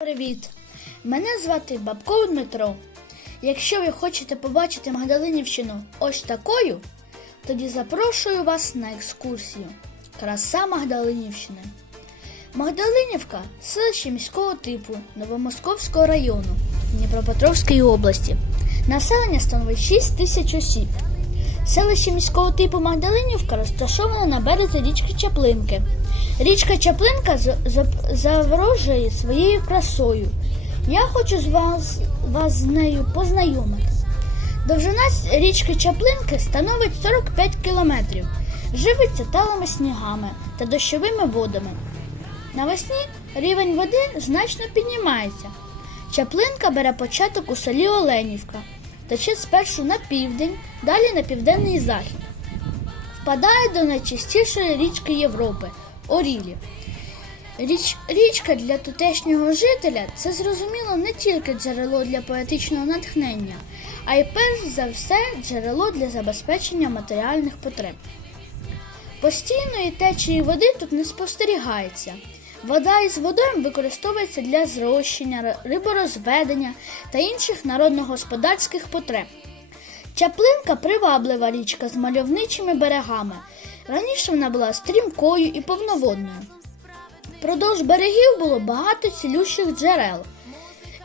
Привіт! Мене звати Бабков Дмитро. Якщо ви хочете побачити Магдалинівщину ось такою, тоді запрошую вас на екскурсію. Краса Магдалинівщини. Магдалинівка селище міського типу Новомосковського району Дніпропетровської області. Населення становить 6 тисяч осіб. Селище міського типу Магдалинівка розташоване на березі річки Чаплинки. Річка Чаплинка заворожує своєю красою. Я хочу з вас, вас з нею познайомити. Довжина річки Чаплинки становить 45 кілометрів. Живиться талими снігами та дощовими водами. Навесні рівень води значно піднімається. Чаплинка бере початок у селі Оленівка, тече спершу на південь, далі на південний захід. Впадає до найчистішої річки Європи Орілі. Річ, річка для тутешнього жителя це зрозуміло не тільки джерело для поетичного натхнення, а й перш за все джерело для забезпечення матеріальних потреб. Постійної течії води тут не спостерігається. Вода із водою використовується для зрощення, риборозведення та інших народно-господарських потреб. Чаплинка приваблива річка з мальовничими берегами. Раніше вона була стрімкою і повноводною. Продовж берегів було багато цілющих джерел,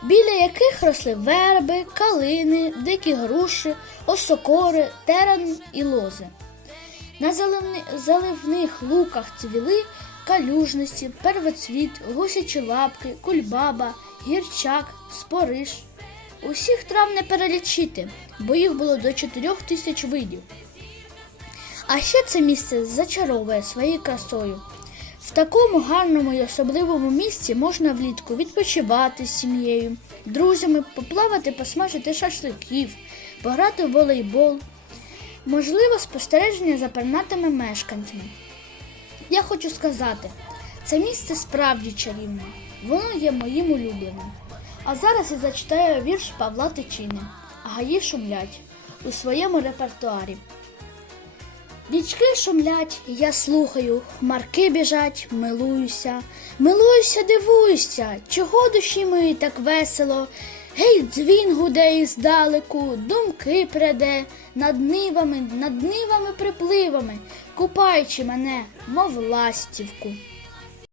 біля яких росли верби, калини, дикі груші, осокори, терен і лози. На заливних луках цвіли калюжниці, первоцвіт, гусячі лапки, кульбаба, гірчак, спориш. Усіх трав не перелічити, бо їх було до чотирьох тисяч видів. А ще це місце зачаровує своєю красою. В такому гарному і особливому місці можна влітку відпочивати з сім'єю, друзями, поплавати, посмажити шашликів, пограти в волейбол, можливо, спостереження за пернатими мешканцями. Я хочу сказати, це місце справді чарівне, воно є моїм улюбленим. А зараз я зачитаю вірш Павла Тичини Гаї шумлять у своєму репертуарі. Річки шумлять, я слухаю, хмарки біжать, милуюся, милуюся, дивуюся, чого душі мої так весело. Гей, дзвін гуде іздалеку, думки пряде над нивами, над нивами припливами, купаючи мене, мов ластівку.